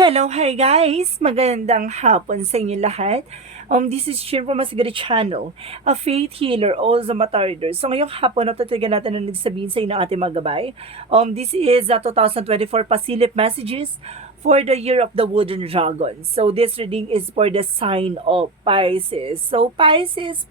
Hello, hi guys! Magandang hapon sa inyo lahat. This is Shin from Masigari Channel, a faith healer, also matarder. So ngayong hapon, natatagan natin ang nagsabihin sa inyo ng ating mga gabay. This is 2024 Pasilip Messages for the Year of the Wooden Dragon. So this reading is for the sign of Pisces. So Pisces,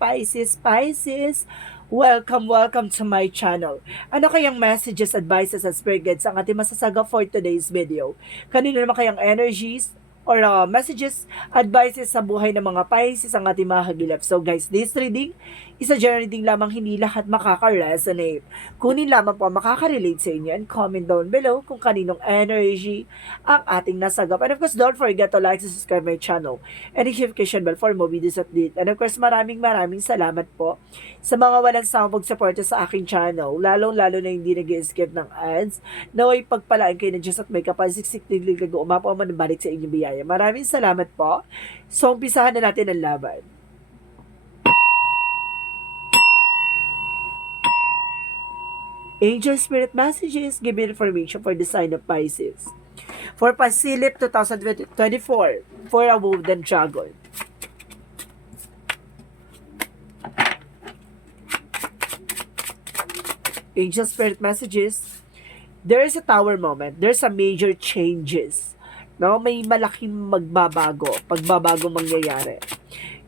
welcome to my channel. Ano kayang messages, advices, at spirit guides ang ating masasaga for today's video? Kanino naman kayang energies or messages, advices sa buhay ng mga Pisces ang ating mga hagilap. So guys, this reading is a general reading lamang, hindi lahat makaka-resonate. Kunin lamang po ang makaka-relate sa inyo and comment down below kung kaninong energy ang ating nasagap. And of course, don't forget to like and subscribe my channel and notification bell for more videos update. And of course, maraming salamat po sa mga walang sawang suporta sa aking channel, lalong-lalo na hindi nag-skip ng ads. Naway pagpalaan kayo ng Diyos at may kapasiksik tiglig umapaw man balik sa inyong biyaya. Maraming salamat po. So, umpisahan na natin ang laban. Angel Spirit Messages give information for the sign of Pisces. For Pasilip 2024, for a Wooden Dragon. Angel Spirit Messages, there is a tower moment. There's a major changes. No, may malaking pagbabago mangyayari.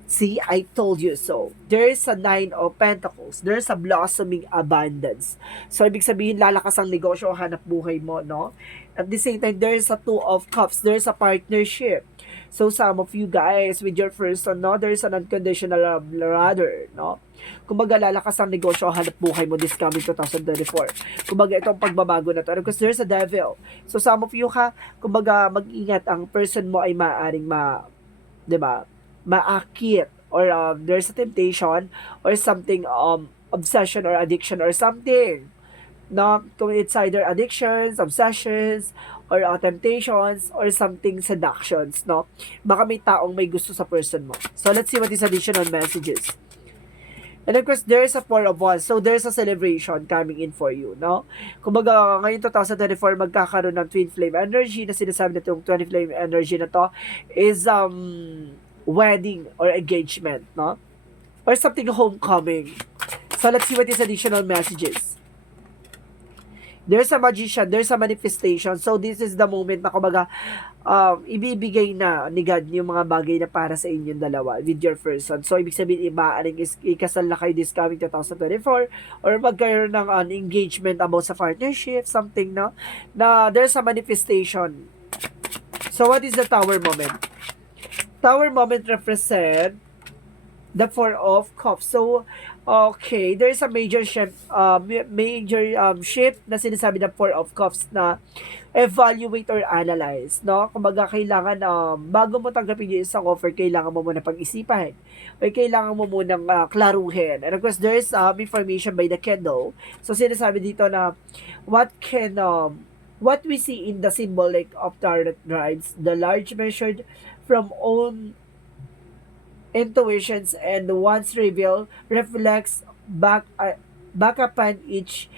See, I told you so. There is a Nine of Pentacles. There's a blossoming abundance. So, ibig sabihin, lalakas ang negosyo o hanap buhay mo, no? At the same time, there is a Two of Cups. There's a partnership. So, some of you guys, with your person, no? There is an unconditional love, rather, no? Kumbaga, lalakas ang negosyo o hanap buhay mo this coming 2024. Kumbaga, itong pagbabago na to. Because there's a devil. So, some of you, kumbaga, mag-ingat, ang person mo ay maaaring diba, maakit or there's a temptation or something obsession or addiction or something, no, kung it's either addictions, obsessions, or temptations or something seductions, no, baka may taong may gusto sa person mo. So let's see what is additional messages. And of course, there's a Four of Wands. So, there's a celebration coming in for you, no? Kumbaga, ngayon 2024, magkakaroon ng twin flame energy na sinasabi na itong twin flame energy na to is wedding or engagement, no? Or something homecoming. So, let's see what is additional messages. There's a magician, there's a manifestation. So, this is the moment na kumbaga, ibibigay na ni God yung mga bagay na para sa inyong dalawa with your person. So, ibig sabihin, ibaaring ikasal na kayo this coming 2024 or magkaroon ng engagement about sa partnership, something, no? Na there's a manifestation. So, what is the tower moment? Tower moment represent the Four of Cups. So, okay, there is a major shift, shift na sinasabi ng Four of Cups na evaluate or analyze, no? Kumbaga, kailangan, bago mo tanggapin yung isang offer, kailangan mo muna pag-isipan. O kailangan mo munang klaruhin. And of course, there is information by the candle. So, sinasabi dito na, what we see in the symbolic of tarot drives, the large measured from own intuitions and once revealed reflects back upon each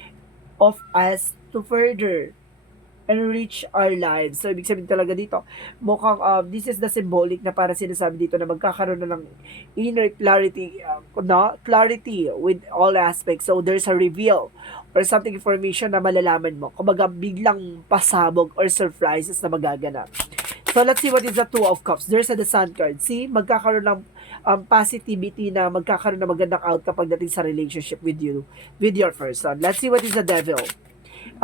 of us to further enrich our lives. So, ibig sabihin talaga dito, mukhang this is the symbolic na para sinasabi dito na magkakaroon na ng inner clarity, clarity with all aspects. So, there's a reveal or something information na malalaman mo. Kumbaga, biglang pasabog or surprises na magaganap. So, let's see what is the Two of Cups. There's a the Sun card. See, magkakaroon ng positivity na magkakaroon ng magandang outcome pagdating sa relationship with you, with your person. Let's see what is the Devil.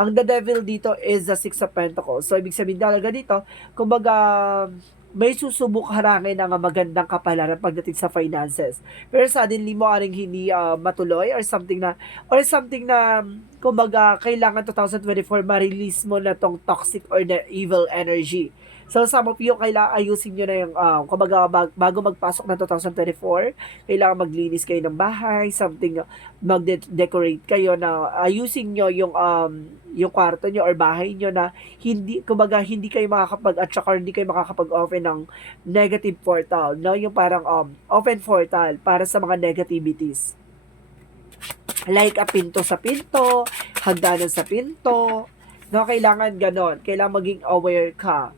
Ang the Devil dito is the Six of Pentacles. So, ibig sabihin talaga dito, kumbaga, may susubok harangin ng magandang kapalaran pagdating sa finances. Pero suddenly mo aring hindi matuloy or something na, kumbaga, kailangan 2024 ma-release mo na tong toxic or na evil energy. So, some of you, kailangan ayusin nyo na yung, kumbaga, bago magpasok ng 2024, kailangan maglinis kayo ng bahay, something, mag-decorate kayo na ayusin nyo yung kwarto nyo or bahay nyo na hindi, kumbaga, hindi kayo at saka hindi kayo makakapag-open ng negative portal, no? Yung parang, open portal para sa mga negativities. Like a pinto sa pinto, hagdanan sa pinto, no? Kailangan ganon. Kailangan maging aware ka.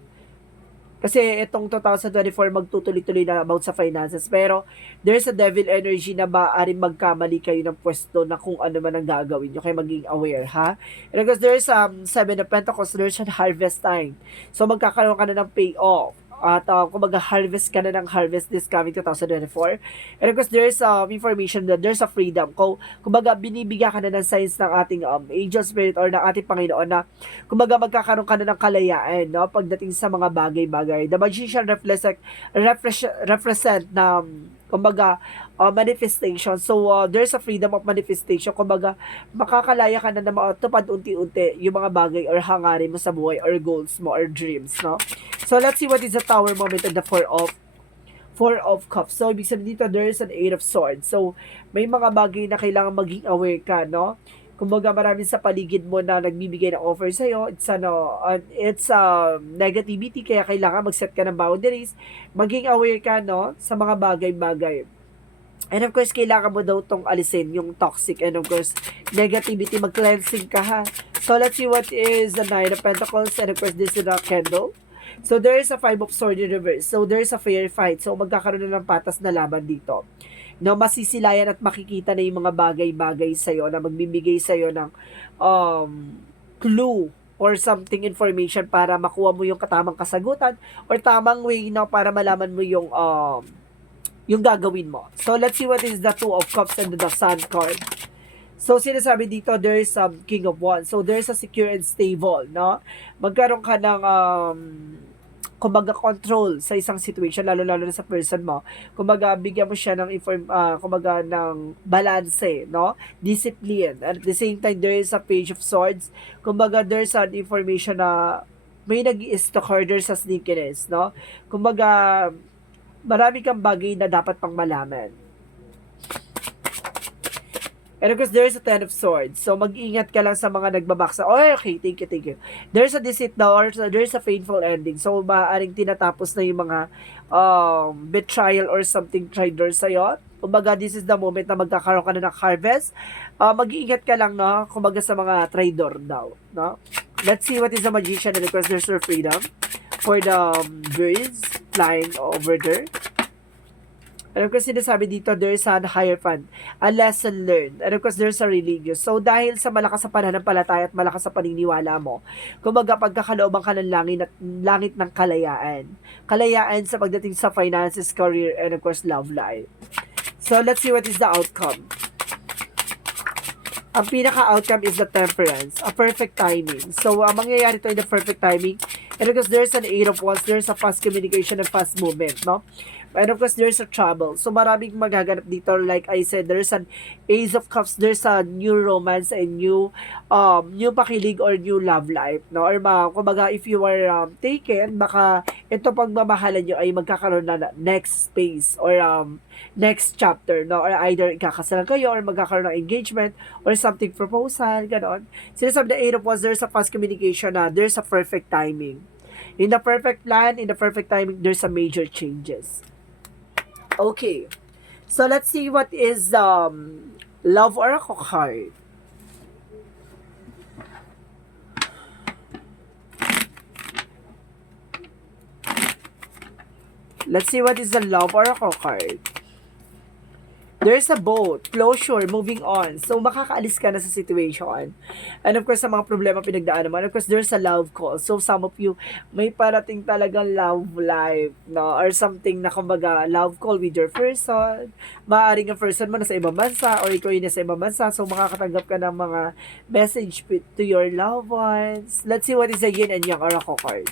Kasi itong 2024 magtutuloy-tuloy na about sa finances. Pero there's a devil energy na maaaring magkamali kayo ng pwesto na kung ano man ang gagawin nyo. Kaya maging aware, ha? And because there's Seven of Pentacles, there's a harvest time. So magkakaroon ka na ng payoff. At kung mag-harvest ka na ng harvest this coming 2024. And of course, there's information that there's a freedom. Kumbaga, binibigyan ka na ng signs ng ating angel spirit or ng ating Panginoon na kumbaga magkakaroon ka na ng kalayaan, no? Pagdating sa mga bagay-bagay. The magician represent na kumbaga manifestation. So there's a freedom of manifestation. Kumbaga makakalaya ka na matupad unti-unti yung mga bagay or hangarin mo sa buhay or goals mo or dreams, no? So let's see what is the tower moment and the Four of Cups. So ibig sabihin dito there's an Eight of Swords. So may mga bagay na kailangan maging aware ka, no? Kumbaga marami sa paligid mo na nagbibigay ng offer sa iyo. It's negativity, kaya kailangan mag-set ka ng boundaries. Maging aware ka, no, sa mga bagay-bagay. And of course, kailangan mo daw tong alisin, yung toxic and of course, negativity, mag-cleansing ka, ha. So let's see what is the Nine of Pentacles and of course, this is the candle. So there is a Five of Swords in reverse. So there is a fair fight. So magkakaroon na ng patas na laban dito. No, masisilayan at makikita na yung mga bagay-bagay sa'yo na magbibigay sa'yo ng clue or something information para makuha mo yung katamang kasagutan or tamang way na para malaman mo yung gagawin mo. So let's see what is the Two of Cups and the Sun card. So sinasabi dito there is King of Wands. So there is a secure and stable, no? Magkaroon ka ng kumbaga control sa isang situation, lalo-lalo na sa person mo. Kumbaga bigyan mo siya ng kumbaga ng balance, no? Discipline. And at the same time there is a Page of Swords. Kumbaga there's an information na may nag-i-stalker, there's a sneakiness, no? Kumbaga marami kang bagay na dapat pang malaman. And of course, there's a Ten of Swords. So, mag-ingat ka lang sa mga nagbabaksa. Oh, okay, thank you. There's a deceit now, or there's a painful ending. So, maaaring tinatapos na yung mga betrayal or something traitor sa'yo. Kumbaga, this is the moment na magkakaroon ka na ng harvest. Mag-iingat ka lang, no? Kumbaga sa mga traidor daw, no? Let's see what is the Magician, and of course, there's your freedom for the birds flying over there. And of course, sinasabi dito, there is a higher fund, a lesson learned. And of course, there's a religious. So, dahil sa malakas sa pananampalataya at malakas sa paniniwala mo, kumbaga pagkakalooban ka ng langit ng kalayaan. Kalayaan sa pagdating sa finances, career, and of course, love life. So, let's see what is the outcome. Ang pinaka-outcome is the Temperance, a perfect timing. So, mangyayari ito in the perfect timing. And of course, there's an Eight of Wands, there's a fast communication and fast movement, no? And of course, there's a trouble. So, maraming magaganap dito. Like I said, there's an Ace of Cups, there's a new romance and new pakilig or new love life, no? Or kumbaga, if you are taken, baka ito pagmamahalan nyo ay magkakaroon na next phase or next chapter, no? Or either ikakasalan kayo or magkakaroon ng engagement or something proposal, ganon. Sinasabi na Eight of Wands, there's a fast communication na there's a perfect timing. In the perfect plan, in the perfect timing, there's a major changes. Okay. So, let's see what is Love Oracle card. Let's see what is the Love Oracle card. There's a boat, closure, moving on. So, makakaalis ka na sa situation. And of course, sa mga problema pinagdaan naman, of course, there's a love call. So, some of you, may parating talagang love life, no? Or something na kumbaga, love call with your person. Maaaring ang person mo nasa ibang bansa or ikaw yun nasa ibang bansa. So, makakatanggap ka ng mga message to your loved ones. Let's see what is the Yin and Yang Oracle card.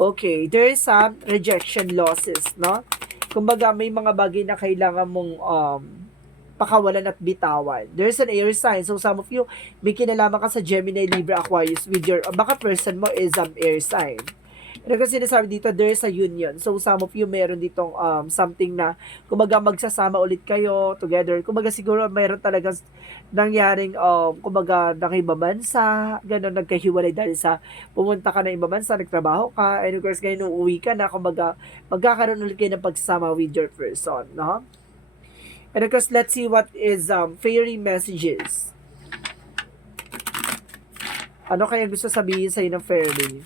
Okay, there is some rejection losses, no? Kumbaga, may mga bagay na kailangan mong pakawalan at bitawan. There's an air sign. So, some of you, may kinalaman ka sa Gemini, Libra, Aquarius with your, baka person mo is air sign. And kasi sinasabi dito, there's a union. So, some of you, meron ditong something na, kumbaga, magsasama ulit kayo together. Kumbaga, siguro, meron talagang nangyaring, kumbaga, ibang bansa, gano'n, nagkahiwalay dahil sa pumunta ka na ibang bansa, nagtrabaho ka, and of course, ngayon uuwi ka na, kumbaga, magkakaroon ulit kayo ng pagsasama with your person, no? And of course, let's see what is fairy messages. Ano kaya gusto sabihin sa'yo ng fairy?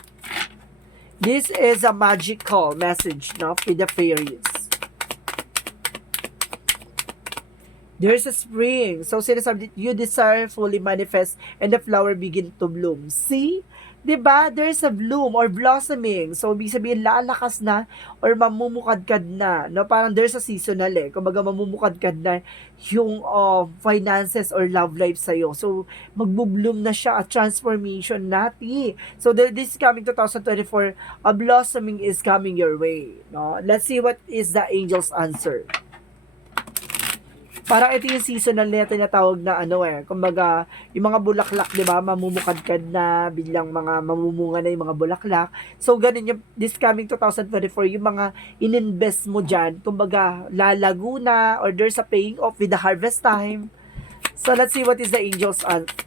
This is a magical message, no, with the fairies. There's a spring. So, sinasabi, you desire fully manifest and the flower begin to bloom. See? 'Di ba? There's a bloom or blossoming. So, ibig sabihin, lalakas na or mamumukadkad na. No? Parang there's a seasonal eh. Kumbaga, mamumukadkad na yung finances or love life sa'yo. So, magbo-bloom na siya, a transformation nati. So, this coming 2024, a blossoming is coming your way. No? Let's see what is the angel's answer. Parang ito yung seasonal na tinatawag na ano eh. Kumbaga, yung mga bulaklak, di ba, mamumukadkad na, biglang mga mamumunga na yung mga bulaklak. So, ganun yung, this coming 2024, yung mga ininvest mo dyan, kumbaga, lalago na, or there's a paying off with the harvest time. So, let's see what is the angel's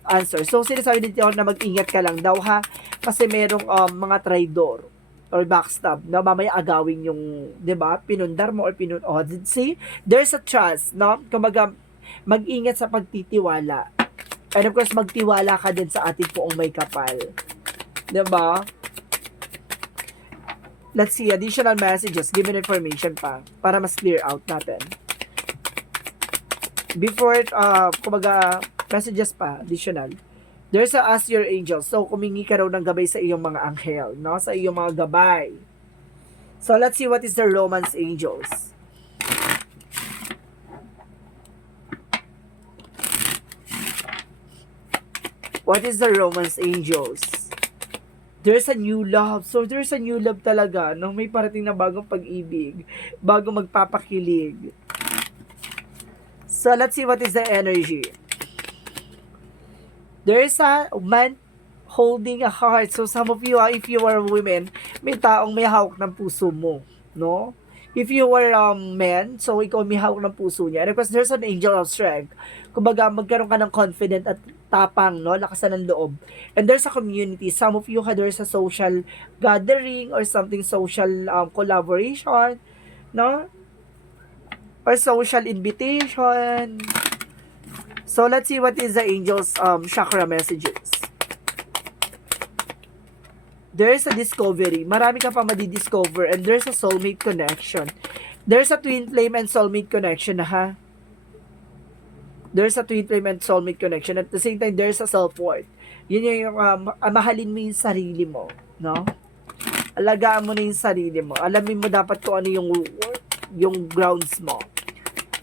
answer. So, sinasabi dito na mag-ingat ka lang daw ha, kasi merong mga traidor or backstab na mamaya agawin yung, 'di ba, pinundar mo or see, there's a trust, no? Kumbaga, mag-ingat sa pagtitiwala. And of course, magtiwala ka din sa ating Poong May Kapal. 'Di ba? Let's see, additional messages, given information pa, para mas clear out natin. Before, kumbaga, messages pa, additional. There's a ask your angels. So, kumingi ka raw ng gabay sa iyong mga anghel, no? Sa iyong mga gabay. So, let's see what is the romance angels. What is the romance angels? There's a new love. So, there's a new love talaga, no? May parating na bagong pag-ibig, bagong magpapakilig. So, let's see what is the energy. There is a man holding a heart. So, some of you, if you are women, may taong may hawak ng puso mo, no? If you were men, so ikaw may hawak ng puso niya. And of course, there's an angel of strength. Kumbaga, magkaroon ka ng confident at tapang, no? Lakasan ng loob. And there's a community. Some of you, there's a social gathering or something social collaboration, no? Or social invitation. So, let's see what is the angel's chakra messages. There's a discovery. Marami ka pa madidiscover and there's a soulmate connection. There's a twin flame and soulmate connection, ha? There's a twin flame and soulmate connection. At the same time, there's a self-worth. Yun yung mahalin mo yung sarili mo, no? Alagaan mo na yung sarili mo. Alamin mo dapat kung ano yung grounds mo.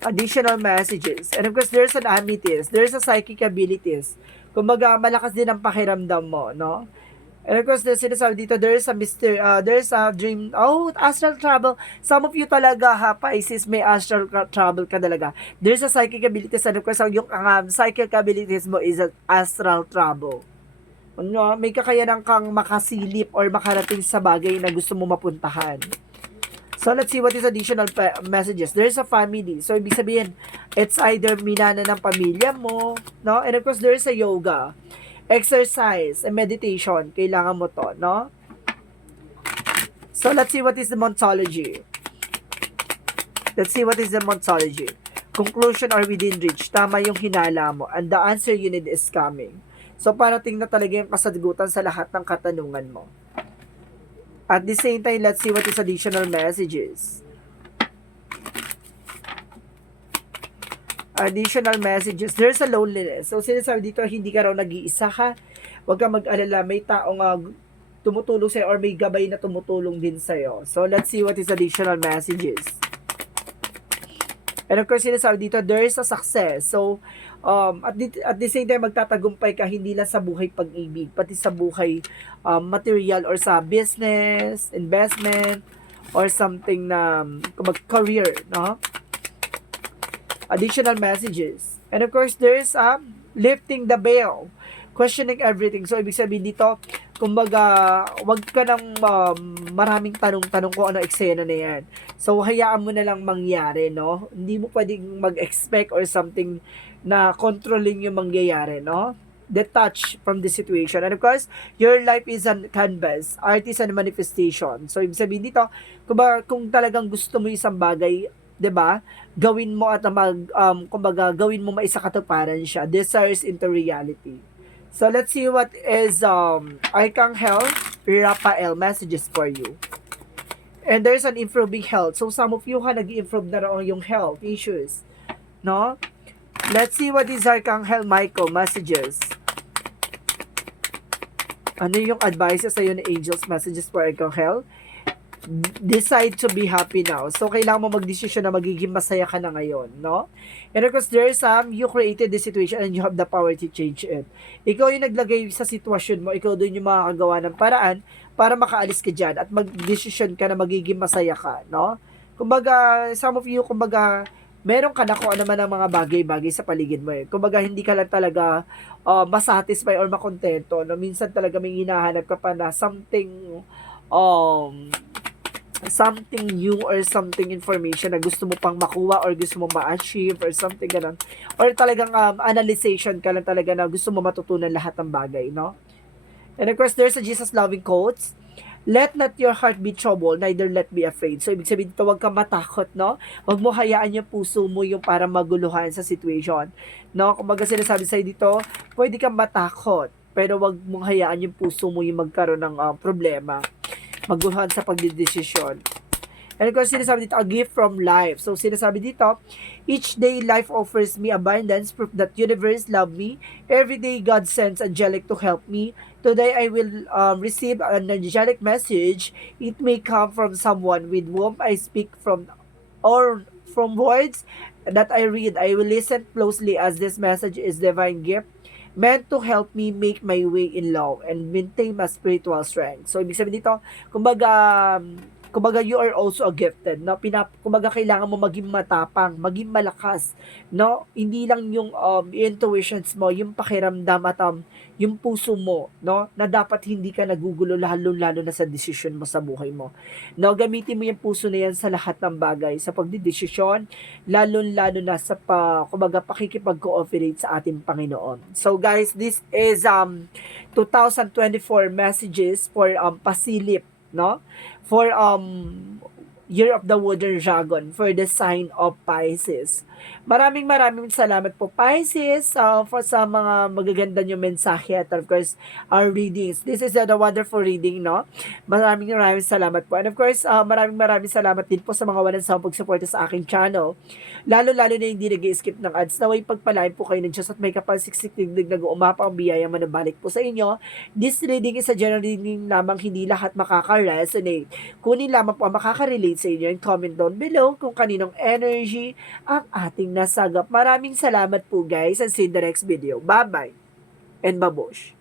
Additional messages. And of course, there's an amethyst. There's a psychic abilities. Kumbaga, malakas din ang pakiramdam mo, no? And of course, sinasabi dito, there's a mystery, there's a dream, astral travel. Some of you talaga, ha, Pisces, may astral travel ka talaga. There's a psychic abilities. And of course, yung psychic abilities mo is an astral travel. Ano, may kakayanan kang makasilip or makarating sa bagay na gusto mo mapuntahan. So, let's see what is additional messages. There's a family. So, ibig sabihin, it's either minana ng pamilya mo, no? And of course, there's a yoga, exercise, and meditation. Kailangan mo to, no? So, let's see what is the Montology. Let's see what is the Montology. Conclusion or within reach. Tama yung hinala mo. And the answer you need is coming. So, parating na talaga yung kasagutan sa lahat ng katanungan mo. At the same time, let's see what is additional messages. Additional messages. There's a loneliness. So, sinasabi dito, hindi ka raw nag-iisa ka. Huwag kang mag-alala. May taong tumutulong sa'yo or may gabay na tumutulong din sa'yo. So, let's see what is additional messages. And of course, sinasabi dito, there is a success. So, at the same time, magtatagumpay ka hindi lang sa buhay pag-ibig, pati sa buhay material or sa business, investment, or something na career, no? Additional messages. And of course, there is lifting the veil, questioning everything. So, ibig sabihin dito, kumbaga, wag ka nang maraming tanong-tanong kung ano eksena na yan. So, hayaan mo na lang mangyari, no? Hindi mo pwedeng mag-expect or something na controlling yung mangyayari, no? Detach from the situation. And of course, your life is a canvas, artist and manifestation. So, ibig sabihin dito, kung talagang gusto mo isang bagay, 'di ba? Gawin mo at kumbaga, gawin mo maisakatuparan siya. Desires into reality. So, let's see what is Archangel Raphael, messages for you. And there's an improving health. So some of you nag-improve na raw yung health issues. No? Let's see what is Archangel Michael messages. Ano yung advices sa'yo ni Angels messages for Archangel? Decide to be happy now. So, kailangan mo magdesisyon na magiging masaya ka na ngayon, no? And of course, there's you created the situation and you have the power to change it. Ikaw yung naglagay sa sitwasyon mo, ikaw doon yung makakagawa ng paraan para makaalis ka dyan at magdesisyon ka na magiging masaya ka, no? Kumbaga, some of you, kumbaga, meron ka na kung ano man ang mga bagay-bagay sa paligid mo eh. Kumbaga, hindi ka lang talaga masatisfy or makontento, no? Minsan talaga may hinahanap ka pa na something something new or something information na gusto mo pang makuha or gusto mo ma-achieve or something ganun. Or talagang analyzation ka lang talaga na gusto mo matutunan lahat ng bagay, no? And of course, there's a Jesus-loving quotes. Let not your heart be troubled, neither let be afraid. So, ibig sabihin dito, huwag kang matakot, no? Huwag mo hayaan yung puso mo yung para maguluhan sa situation. No? Kung baga sinasabi sa'yo dito, pwede kang matakot, pero huwag mong hayaan yung puso mo yung magkaroon ng problema. Maguluhan sa pagdidesisyon. And of course, sinasabi dito, a gift from life. So, sinasabi dito, each day life offers me abundance, proof that universe love me. Every day God sends angelic to help me. Today I will receive an angelic message. It may come from someone with whom I speak from, or from words that I read. I will listen closely as this message is divine gift meant to help me make my way in love and maintain my spiritual strength. So, ibig sabihin dito, kumbaga you are also a gifted, no? Kumbaga kailangan mo maging matapang, maging malakas, no? Hindi lang yung intuitions mo, yung pakiramdam at yung puso mo, no? Na dapat hindi ka nagugulo lalo na sa desisyon mo sa buhay mo. No, gamitin mo yung puso na yan sa lahat ng bagay, sa pagdedesisyon, lalo na sa kumbaga pakikipag-cooperate sa ating Panginoon. So guys, this is 2024 messages for pasilip, no? For Year of the Wooden Dragon for the sign of Pisces. Maraming salamat po Pisces for sa mga magaganda nyo mensahe at of course our readings. This is the wonderful reading, no? Maraming salamat po. And of course, maraming salamat din po sa mga walang sawang pagsuporta sa aking channel. Lalo na hindi nag-skip ng ads. Naway pagpalain po kayo ng Diyos at may kapal siksik-digdig nag-uumapa ang biyaya manabalik po sa inyo. This reading is a general reading lamang, hindi lahat makaka-resonate. Kunin lamang po ang makaka-relate sa inyo and comment down below kung kaninong energy ang ating nasagap. Maraming salamat po guys and see you in the next video. Bye-bye and babush!